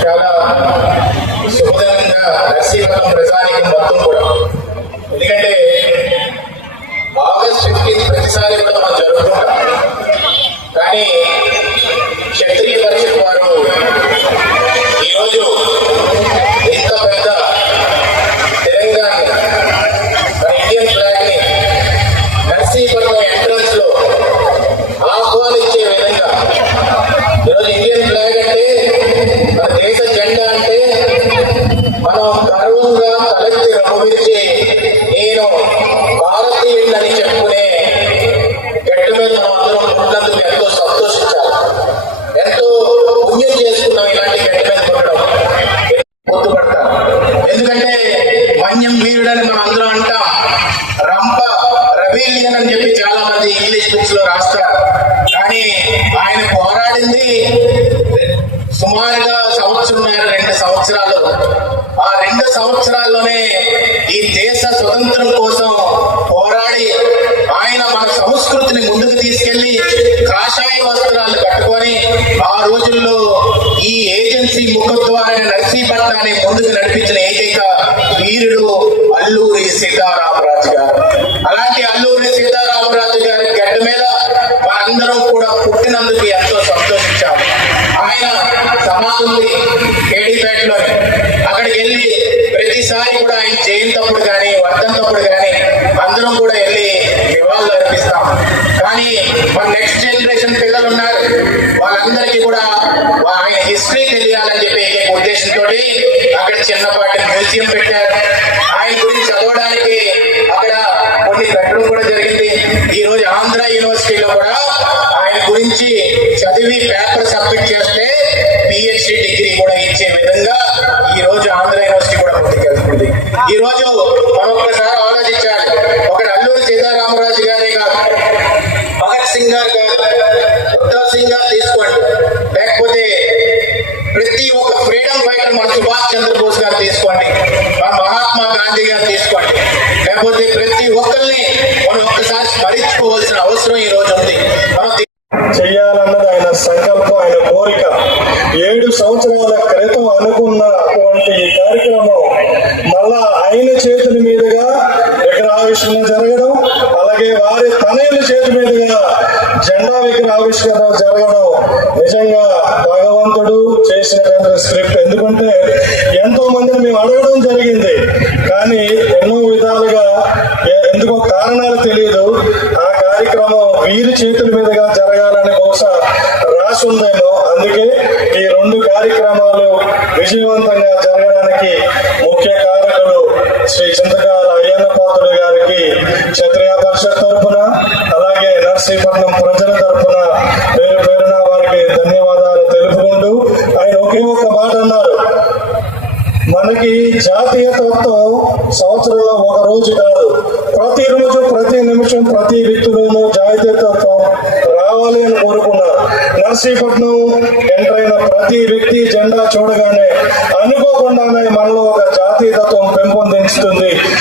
చాలా శుభదంగా నర్సీవరం ప్రజానికి మొత్తం కూడా. ఎందుకంటే ఆగస్ట్ ఫిఫ్టీన్త్ ప్రతిసారి కూడా మనం జరుపుకుంటాం. కానీ క్షత్రియ పరిషత్ భారతీయుడు తలెత్తి నేను భారతీయుడిని చెప్పుకునే గట్టు మీద మనం ఉన్నందుకు ఎంతో సంతోషించాలి. ఎంతో పుణ్యం చేసుకున్నాం ఇలాంటి గట్టి మీద పుట్టడం గుర్తుపడతాం ఎందుకంటే మన్యం వీరుడని మనం అందరం అంటాం. రంప రవీలియన్ అని చెప్పి చాలా మంది ఇంగ్లీష్ బుక్స్లో రాస్తారు. కానీ ఆయన పోరాడింది సుమారుగా సంవత్సరం రెండు సంవత్సరాలు. ఆ రెండు సంవత్సరాల్లోనే ఈ దేశ స్వతంత్రం కోసం పోరాడి ఆయన మన సంస్కృతిని ముందుకు తీసుకెళ్ళి కాషాయ వస్త్రాలు కట్టుకొని ఆ రోజుల్లో ఈ ఏజెన్సీ ముఖద్వారా నర్సీపట్నాన్ని ముందుకు నడిపించిన ఏకైక వీరుడు అల్లూరి సీతారామరాజు గారు. అలా సమాధి ఉంది కేడీపేటలో అక్కడికి వెళ్ళి ప్రతిసారి కూడా ఆయన జయంతప్పుడు కానీ వర్ధంతప్పుడు కానీ అందరం కూడా వెళ్ళి నివాళులు అర్పిస్తాం. కానీ మన నెక్స్ట్ జనరేషన్ పిల్లలు ఉన్నారు. వాళ్ళందరికీ కూడా ఆయన హిస్టరీ తెలియాలని చెప్పి ఉద్దేశంతో అక్కడ చిన్నపాటి మ్యూజియం పెట్టారు. ఆయన గురించి చదవడానికి అక్కడ కొన్ని పెట్టడం కూడా జరిగింది. ఈ రోజు ఆంధ్ర యూనివర్సిటీలో కూడా ఆయన గురించి చదివి పేపర్ సబ్మిట్ చేస్తే ఈ రోజు మరొకసారి ఆలోచించాడు ఒకటి ఒక అల్లూరి సీతారామరాజు గారే కాదు. భగత్ సింగ్ గారు కాదు. ఉద్ధవ్ సింగ్ గారు తీసుకోండి. లేకపోతే ప్రతి ఒక్క ఫ్రీడమ్ ఫైటర్ మన సుభాష్ చంద్రబోస్ గారు తీసుకోండి. మన మహాత్మా గాంధీ గారు తీసుకోండి. లేకపోతే ప్రతి ఒక్కరిని మనం ఒక్కసారి స్మరించుకోవాల్సిన అవసరం ఈ రోజు ఉంది. మనం చేయాలన్నది ఆయన సంకల్పం ఆయన కోరిక. ఏడు సంవత్సరాల క్రితం అనుకున్నటువంటి ఈ కార్యక్రమం మళ్ళా ఆయన చేతుల మీదుగా విగ్రహావిష్కరణ జరగడం అలాగే వారి తనయుల చేతి మీదుగా జెండా విగ్రహావిష్కరణ జరగడం నిజంగా భగవంతుడు చేసినటువంటి స్క్రిప్ట్. ఎందుకంటే ఎంతో మందిని మేము అడగడం జరిగింది కానీ ఎన్నో విధాలుగా ఎందుకో కారణాలు తెలియదు ఆ కార్యక్రమం వీరి చేతుల మీదుగా జరగాలని బహుశా రాసి ఉందేమో. అందుకే ఈ రెండు కార్యక్రమాలు విజయవంతంగా జరగడానికి ముఖ్య కారణం శ్రీ చింతకాల అయ్యన్న పాత్రుడు గారికి క్షత్రియ పరిషత్ తరఫున అలాగే నర్సీపట్నం ప్రజల తరఫున పేరు పేరున వారికి ధన్యవాదాలు తెలుపుకుంటూ ఆయన ఒకే ఒక మాట అన్నారు. మనకి జాతీయతత్వం సంవత్సరంలో ఒక రోజు కాదు ప్రతి రోజు ప్రతి నిమిషం ప్రతి వ్యక్తిలోనూ జాతీయతత్వం రావాలి అని కోరుకున్నారు. నర్సీపట్నం ఎంటర్ అయిన ప్రతి వ్యక్తి జెండా చూడగానే అనుకోకుండానే మనలో ఒక next to Nick.